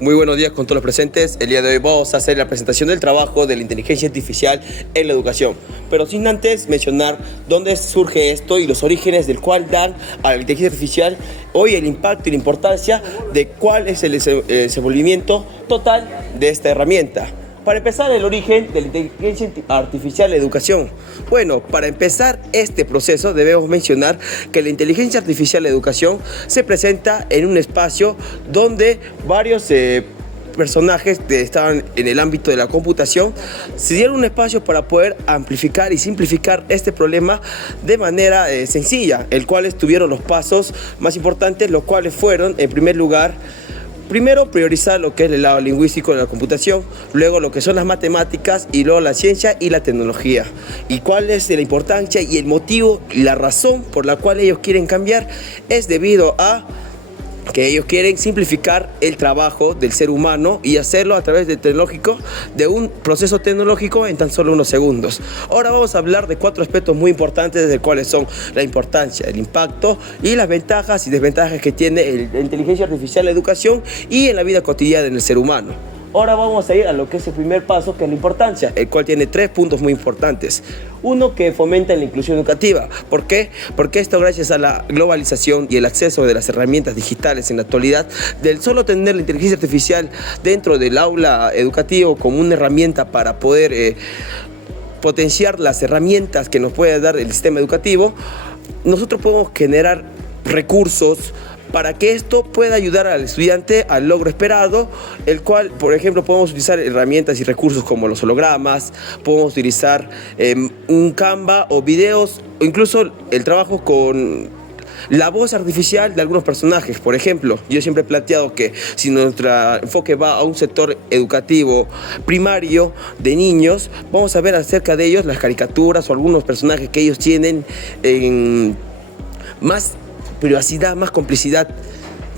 Muy buenos días con todos los presentes. El día de hoy vamos a hacer la presentación del trabajo de la inteligencia artificial en la educación. Pero sin antes mencionar dónde surge esto y los orígenes del cual dan a la inteligencia artificial hoy el impacto y la importancia de cuál es el desenvolvimiento total de esta herramienta. Para empezar, el origen de la inteligencia artificial en la educación. Bueno, para empezar este proceso debemos mencionar que la inteligencia artificial en la educación se presenta en un espacio donde varios personajes que estaban en el ámbito de la computación se dieron un espacio para poder amplificar y simplificar este problema de manera sencilla, el cual tuvieron los pasos más importantes, los cuales fueron, en primer lugar, primero, priorizar lo que es el lado lingüístico de la computación, luego lo que son las matemáticas y luego la ciencia y la tecnología. ¿Y cuál es la importancia y el motivo y la razón por la cual ellos quieren cambiar? Es debido a que ellos quieren simplificar el trabajo del ser humano y hacerlo a través de un proceso tecnológico en tan solo unos segundos. Ahora vamos a hablar de 4 aspectos muy importantes, de cuáles son la importancia, el impacto y las ventajas y desventajas que tiene la inteligencia artificial en la educación y en la vida cotidiana del ser humano. Ahora vamos a ir a lo que es el primer paso, que es la importancia, el cual tiene 3 puntos muy importantes. Uno, que fomenta la inclusión educativa. ¿Por qué? Porque esto, gracias a la globalización y el acceso de las herramientas digitales en la actualidad, del solo tener la inteligencia artificial dentro del aula educativo como una herramienta para poder potenciar las herramientas que nos puede dar el sistema educativo, nosotros podemos generar recursos para que esto pueda ayudar al estudiante al logro esperado, el cual, por ejemplo, podemos utilizar herramientas y recursos como los hologramas, podemos utilizar un Canva o videos, o incluso el trabajo con la voz artificial de algunos personajes. Por ejemplo, yo siempre he planteado que si nuestro enfoque va a un sector educativo primario de niños, vamos a ver acerca de ellos las caricaturas o algunos personajes que ellos tienen en más privacidad, más complicidad.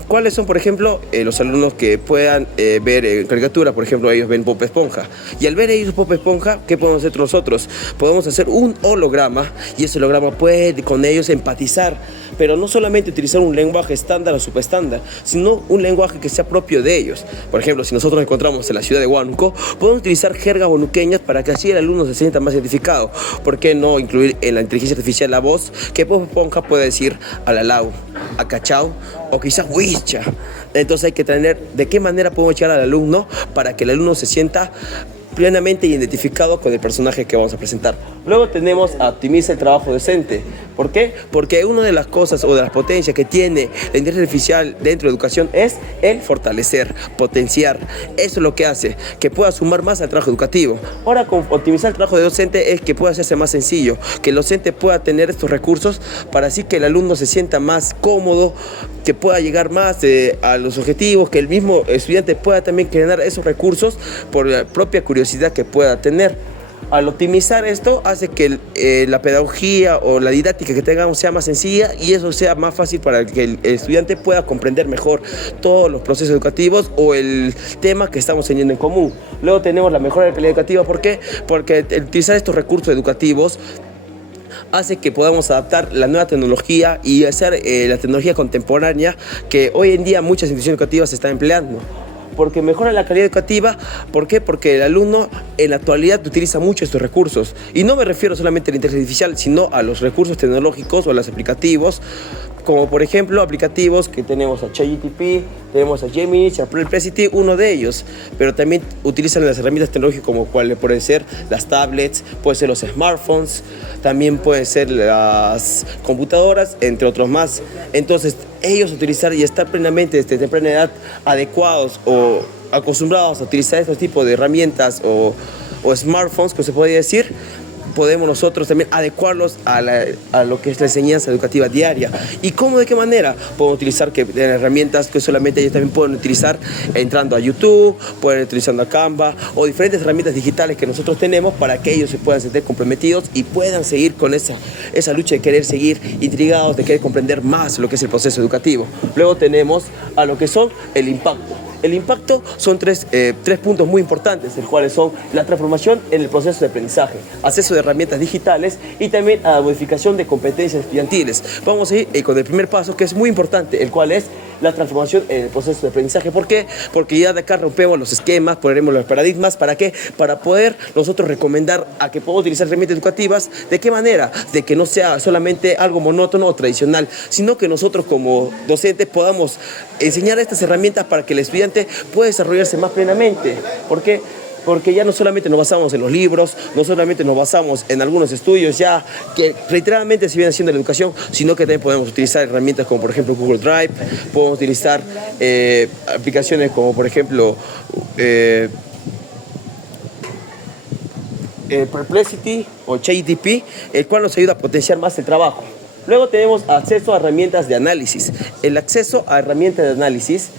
¿Cuáles son, por ejemplo, los alumnos que puedan ver caricatura? Por ejemplo, ellos ven Bob Esponja. Y al ver ellos Bob Esponja, ¿qué podemos hacer nosotros? Podemos hacer un holograma y ese holograma puede con ellos empatizar. Pero no solamente utilizar un lenguaje estándar o subestándar, sino un lenguaje que sea propio de ellos. Por ejemplo, si nosotros nos encontramos en la ciudad de Huánuco, podemos utilizar jergas huanuqueñas para que así el alumno se sienta más identificado. ¿Por qué no incluir en la inteligencia artificial la voz que Bob Esponja puede decir alalau, acachao o quizás huicha? Entonces hay que tener de qué manera podemos llegar al alumno para que el alumno se sienta plenamente identificado con el personaje que vamos a presentar. Luego tenemos a optimizar el trabajo docente. ¿Por qué? Porque una de las cosas o de las potencias que tiene la inteligencia artificial dentro de educación es el fortalecer, potenciar. Eso es lo que hace que pueda sumar más al trabajo educativo. Ahora, con optimizar el trabajo de docente es que pueda hacerse más sencillo, que el docente pueda tener estos recursos para así que el alumno se sienta más cómodo, que pueda llegar más a los objetivos, que el mismo estudiante pueda también generar esos recursos por la propia curiosidad que pueda tener. Al optimizar esto hace que la pedagogía o la didáctica que tengamos sea más sencilla y eso sea más fácil para que el estudiante pueda comprender mejor todos los procesos educativos o el tema que estamos teniendo en común. Luego tenemos la mejora de la calidad educativa. ¿Por qué? Porque utilizar estos recursos educativos hace que podamos adaptar la nueva tecnología y hacer la tecnología contemporánea que hoy en día muchas instituciones educativas se están empleando. Porque mejora la calidad educativa. ¿Por qué? Porque el alumno en la actualidad utiliza mucho estos recursos. Y no me refiero solamente a la inteligencia artificial, sino a los recursos tecnológicos o a los aplicativos, como por ejemplo aplicativos que tenemos a ChatGPT, tenemos a Gemini, a Perplexity, uno de ellos. Pero también utilizan las herramientas tecnológicas como cuáles pueden ser las tablets, pueden ser los smartphones, también pueden ser las computadoras, entre otros más. Entonces, ellos utilizar y estar plenamente desde temprana edad adecuados o acostumbrados a utilizar estos tipos de herramientas o smartphones, que se podría decir, podemos nosotros también adecuarlos a lo que es la enseñanza educativa diaria. ¿Y cómo, de qué manera? Podemos utilizar herramientas que solamente ellos también pueden utilizar entrando a YouTube, pueden utilizando a Canva o diferentes herramientas digitales que nosotros tenemos para que ellos se puedan sentir comprometidos y puedan seguir con esa lucha de querer seguir intrigados, de querer comprender más lo que es el proceso educativo. Luego tenemos a lo que son el impacto. El impacto son tres puntos muy importantes, el cuales son la transformación en el proceso de aprendizaje, acceso de herramientas digitales y también a la modificación de competencias estudiantiles. Vamos a ir con el primer paso, que es muy importante, el cual es la transformación en el proceso de aprendizaje. ¿Por qué? Porque ya de acá rompemos los esquemas, ponemos los paradigmas. ¿Para qué? Para poder nosotros recomendar a que podamos utilizar herramientas educativas. ¿De qué manera? De que no sea solamente algo monótono o tradicional, sino que nosotros como docentes podamos enseñar estas herramientas para que el estudiante pueda desarrollarse más plenamente. ¿Por qué? Porque ya no solamente nos basamos en los libros, no solamente nos basamos en algunos estudios ya que reiteradamente se viene haciendo en la educación, sino que también podemos utilizar herramientas como por ejemplo Google Drive, podemos utilizar aplicaciones como por ejemplo Perplexity o ChatGPT, el cual nos ayuda a potenciar más el trabajo. Luego tenemos acceso a herramientas de análisis. El acceso a herramientas de análisis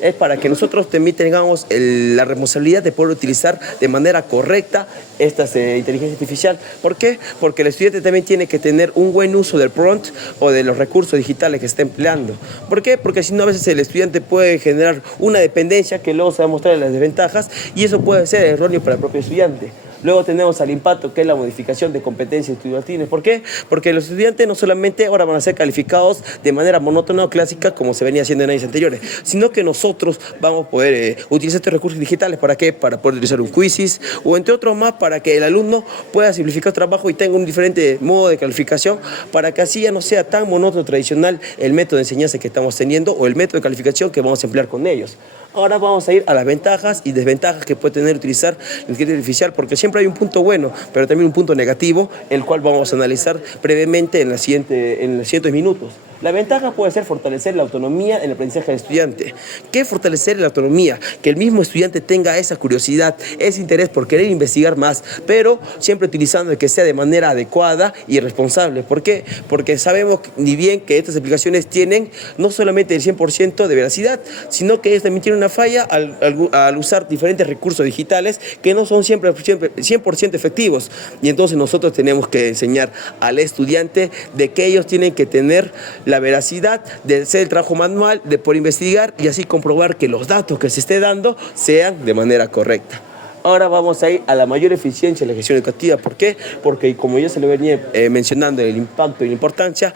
es para que nosotros también tengamos la responsabilidad de poder utilizar de manera correcta esta inteligencia artificial. ¿Por qué? Porque el estudiante también tiene que tener un buen uso del prompt o de los recursos digitales que está empleando. ¿Por qué? Porque si no, a veces el estudiante puede generar una dependencia que luego se va a mostrar en las desventajas y eso puede ser erróneo para el propio estudiante. Luego tenemos al impacto, que es la modificación de competencias estudiantiles. ¿Por qué? Porque los estudiantes no solamente ahora van a ser calificados de manera monótona o clásica como se venía haciendo en años anteriores, sino que nosotros vamos a poder utilizar estos recursos digitales. ¿Para qué? Para poder utilizar un quizzes o entre otros más, para que el alumno pueda simplificar el trabajo y tenga un diferente modo de calificación, para que así ya no sea tan monótono tradicional el método de enseñanza que estamos teniendo o el método de calificación que vamos a emplear con ellos. Ahora vamos a ir a las ventajas y desventajas que puede tener utilizar la inteligencia artificial, porque siempre hay un punto bueno, pero también un punto negativo, el cual vamos a analizar brevemente en los siguientes minutos. La ventaja puede ser fortalecer la autonomía en el aprendizaje del estudiante. ¿Qué es fortalecer la autonomía? Que el mismo estudiante tenga esa curiosidad, ese interés por querer investigar más, pero siempre utilizando el que sea de manera adecuada y responsable. ¿Por qué? Porque sabemos ni bien que estas aplicaciones tienen no solamente el 100% de veracidad, sino que ellos también tienen una falla al usar diferentes recursos digitales que no son siempre 100% efectivos. Y entonces nosotros tenemos que enseñar al estudiante de que ellos tienen que tener la veracidad de hacer el trabajo manual, de poder investigar y así comprobar que los datos que se esté dando sean de manera correcta. Ahora vamos a ir a la mayor eficiencia en la gestión educativa. ¿Por qué? Porque como ya se le venía mencionando el impacto y la importancia,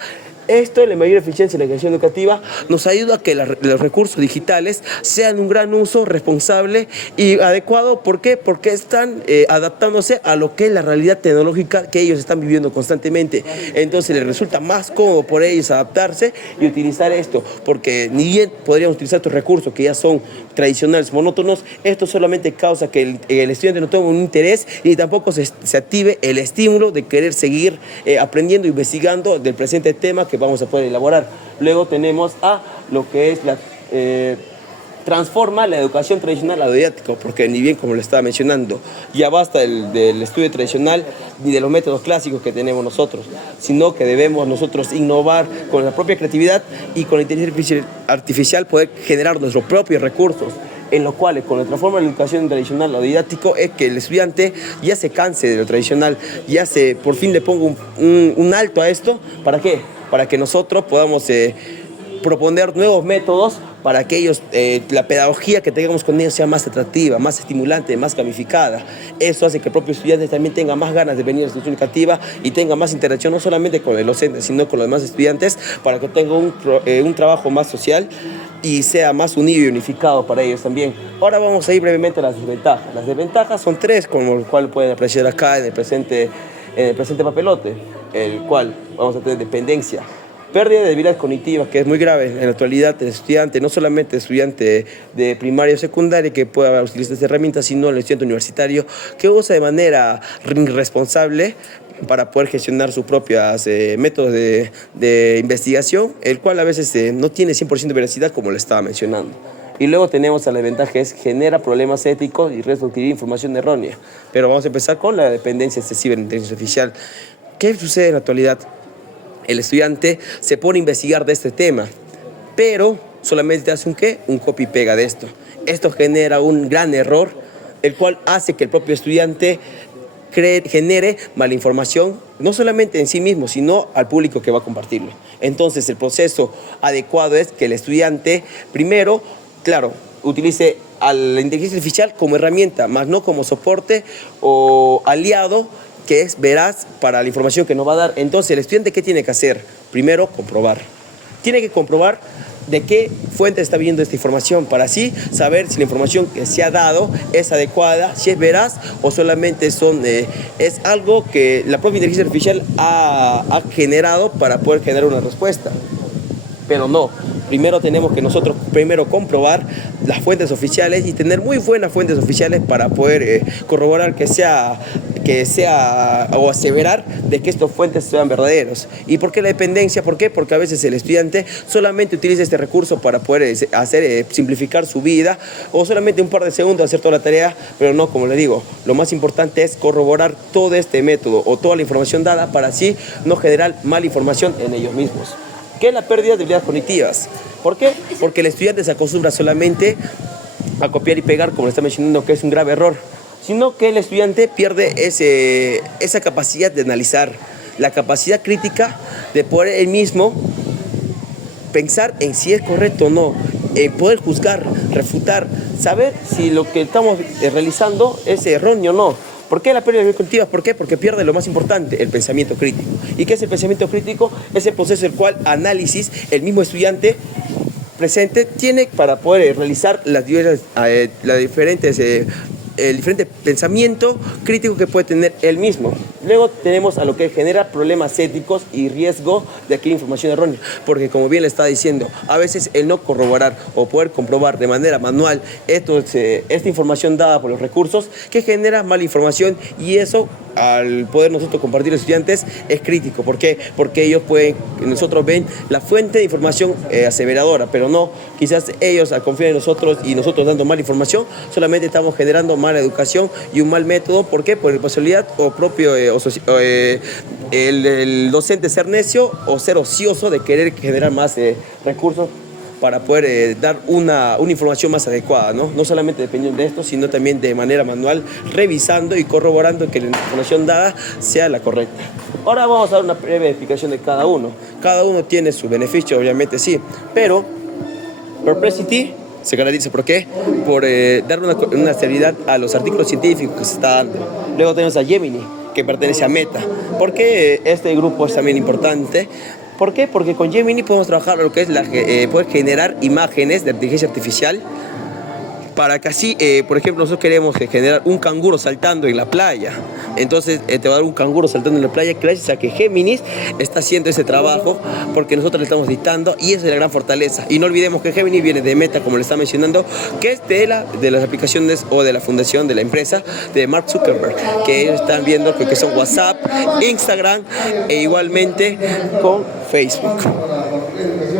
esto, la mayor eficiencia en la gestión educativa, nos ayuda a que los recursos digitales sean un gran uso responsable y adecuado. ¿Por qué? Porque están adaptándose a lo que es la realidad tecnológica que ellos están viviendo constantemente. Entonces les resulta más cómodo por ellos adaptarse y utilizar esto, porque ni bien podríamos utilizar estos recursos que ya son tradicionales, monótonos, esto solamente causa que el estudiante no tenga un interés y tampoco se active el estímulo de querer seguir aprendiendo e investigando del presente tema que vamos a poder elaborar. Luego tenemos a lo que es transforma la educación tradicional a lo didáctico, porque ni bien como le estaba mencionando, ya basta del estudio tradicional ni de los métodos clásicos que tenemos nosotros, sino que debemos nosotros innovar con la propia creatividad y con la inteligencia artificial poder generar nuestros propios recursos, en los cuales con la transforma de la educación tradicional a lo didáctico es que el estudiante ya se canse de lo tradicional, por fin le ponga un alto a esto. ¿Para qué? Para que nosotros podamos proponer nuevos métodos para que ellos, la pedagogía que tengamos con ellos sea más atractiva, más estimulante, más gamificada. Eso hace que el propio estudiante también tenga más ganas de venir a la institución educativa y tenga más interacción no solamente con el docente, sino con los demás estudiantes, para que tenga un trabajo más social y sea más unido y unificado para ellos también. Ahora vamos a ir brevemente a las desventajas. Las desventajas son tres, como el cual pueden apreciar acá en el presente papelote, el cual vamos a tener dependencia, pérdida de habilidades cognitivas, que es muy grave en la actualidad del estudiante, no solamente el estudiante de primaria o secundaria que pueda utilizar estas herramientas, sino el estudiante universitario que usa de manera irresponsable para poder gestionar sus propios métodos de investigación, el cual a veces no tiene 100% de veracidad, como le estaba mencionando. Y luego tenemos a la desventaja, es genera problemas éticos y riesgo de adquirir información errónea. Pero vamos a empezar con la dependencia excesiva de la inteligencia artificial. ¿Qué sucede en la actualidad? El estudiante se pone a investigar de este tema, pero solamente hace un copy-pega de esto. Esto genera un gran error, el cual hace que el propio estudiante genere mala información, no solamente en sí mismo, sino al público que va a compartirlo. Entonces, el proceso adecuado es que el estudiante, primero, claro, utilice a la inteligencia artificial como herramienta, más no como soporte o aliado que es veraz para la información que nos va a dar. Entonces, el estudiante, ¿qué tiene que hacer? Primero, comprobar. Tiene que comprobar de qué fuente está viendo esta información para así saber si la información que se ha dado es adecuada, si es veraz o solamente es algo que la propia inteligencia artificial ha generado para poder generar una respuesta. Pero no, primero tenemos que nosotros comprobar las fuentes oficiales y tener muy buenas fuentes oficiales para poder corroborar que sea o aseverar de que estas fuentes sean verdaderos. ¿Y por qué la dependencia? ¿Por qué? Porque a veces el estudiante solamente utiliza este recurso para poder simplificar su vida o solamente un par de segundos hacer toda la tarea, pero no, como le digo, lo más importante es corroborar todo este método o toda la información dada para así no generar mala información en ellos mismos. ¿Qué es la pérdida de habilidades cognitivas? ¿Por qué? Porque el estudiante se acostumbra solamente a copiar y pegar, como le está mencionando, que es un grave error, sino que el estudiante pierde esa capacidad de analizar, la capacidad crítica de poder él mismo pensar en si es correcto o no, poder juzgar, refutar, saber si lo que estamos realizando es erróneo o no. ¿Por qué la pérdida de habilidades cognitivas? ¿Por qué? Porque pierde lo más importante, el pensamiento crítico. ¿Y qué es el pensamiento crítico? Es el proceso el cual análisis el mismo estudiante presente tiene para poder realizar el diferente pensamiento crítico que puede tener él mismo. Luego tenemos a lo que genera problemas éticos y riesgo de adquirir información errónea, porque como bien le estaba diciendo, a veces el no corroborar o poder comprobar de manera manual esta información dada por los recursos que genera mala información, y eso al poder nosotros compartir a los estudiantes es crítico. ¿Por qué? Porque nosotros ven la fuente de información aseveradora, pero no, quizás ellos al confiar en nosotros y nosotros dando mala información, solamente estamos generando mala educación y un mal método. ¿Por qué? Por responsabilidad o propio el docente ser necio o ser ocioso de querer generar más recursos para poder dar una información más adecuada, ¿no? No solamente dependiendo de esto, sino también de manera manual, revisando y corroborando que la información dada sea la correcta. Ahora vamos a dar una breve explicación de cada uno. Cada uno tiene su beneficio, obviamente sí, pero Perplexity se caracteriza, ¿por qué? Por dar una seriedad a los artículos científicos que se está dando. Luego tenemos a Gemini, que pertenece a Meta. ¿Por qué este grupo es también importante? ¿Por qué? Porque con Gemini podemos trabajar lo que es poder generar imágenes de inteligencia artificial para que así, por ejemplo, nosotros queremos generar un canguro saltando en la playa. Entonces te va a dar un canguro saltando en la playa gracias a que Géminis está haciendo ese trabajo, porque nosotros le estamos dictando, y esa es la gran fortaleza. Y no olvidemos que Gemini viene de Meta, como le está mencionando, que es de las aplicaciones o de la fundación de la empresa de Mark Zuckerberg, que ellos están viendo que son WhatsApp, Instagram e igualmente con Facebook.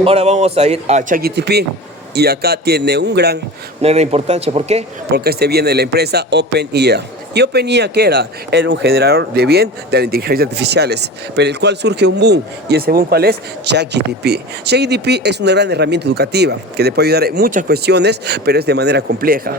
Ahora vamos a ir a ChatGPT. Y acá tiene una gran importancia. ¿Por qué? Porque este viene de la empresa OpenAI. ¿Y OpenAI qué era? Era un generador de de las inteligencias artificiales, pero el cual surge un boom. ¿Y ese boom cuál es? ChatGPT. ChatGPT es una gran herramienta educativa que te puede ayudar en muchas cuestiones, pero es de manera compleja.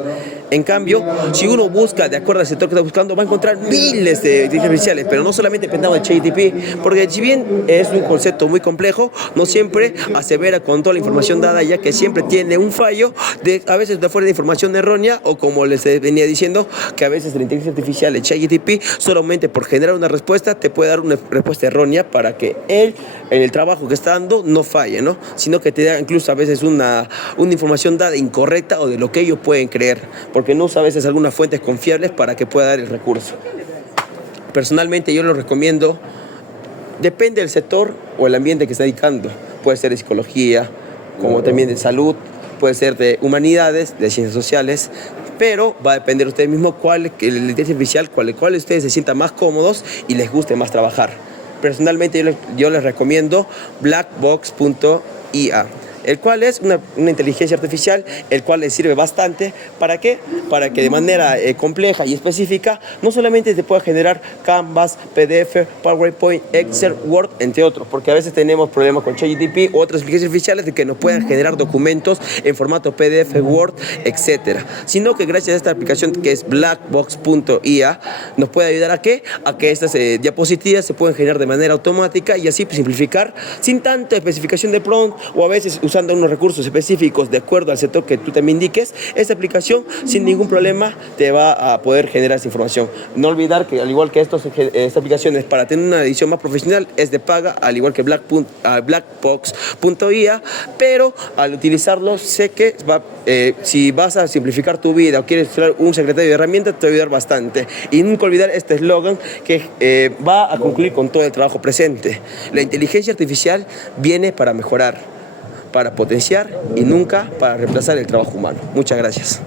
En cambio, si uno busca de acuerdo al sector que está buscando, va a encontrar miles de inteligencias artificiales, pero no solamente dependamos de ChatGPT, porque si bien es un concepto muy complejo, no siempre asevera con toda la información dada, ya que siempre tiene un fallo, a veces de fuera de información errónea, o como les venía diciendo, que a veces la inteligencia artificial de ChatGPT solamente por generar una respuesta te puede dar una respuesta errónea para que él en el trabajo que está dando no falle, ¿no? Sino que te da incluso a veces una información dada incorrecta o de lo que ellos pueden creer, porque no usa a veces algunas fuentes confiables para que pueda dar el recurso. Personalmente yo lo recomiendo, depende del sector o el ambiente que está dedicando. Puede ser de psicología, como también de salud, puede ser de humanidades, de ciencias sociales, pero va a depender de ustedes mismos cuál inteligencia artificial, cuál ustedes se sientan más cómodos y les guste más trabajar. Personalmente yo les recomiendo blackbox.ia, el cual es una inteligencia artificial, el cual les sirve bastante. ¿Para qué? Para que de manera compleja y específica no solamente te pueda generar Canvas, PDF, PowerPoint, Excel, Word, entre otros, porque a veces tenemos problemas con ChatGPT u otras inteligencias artificiales de que nos puedan generar documentos en formato PDF, Word, etcétera, sino que gracias a esta aplicación que es blackbox.ia nos puede ayudar a que estas diapositivas se pueden generar de manera automática y así simplificar sin tanta especificación de prompt, o a veces usando unos recursos específicos de acuerdo al sector que tú también indiques, esta aplicación sin ningún problema te va a poder generar esa información. No olvidar que al igual que esta aplicación es para tener una edición más profesional, es de paga, al igual que Blackbox.ia, pero al utilizarlo sé que si vas a simplificar tu vida o quieres crear un secretario de herramientas, te va a ayudar bastante. Y nunca olvidar este eslogan que va a concluir con todo el trabajo presente. La inteligencia artificial viene para mejorar, para potenciar y nunca para reemplazar el trabajo humano. Muchas gracias.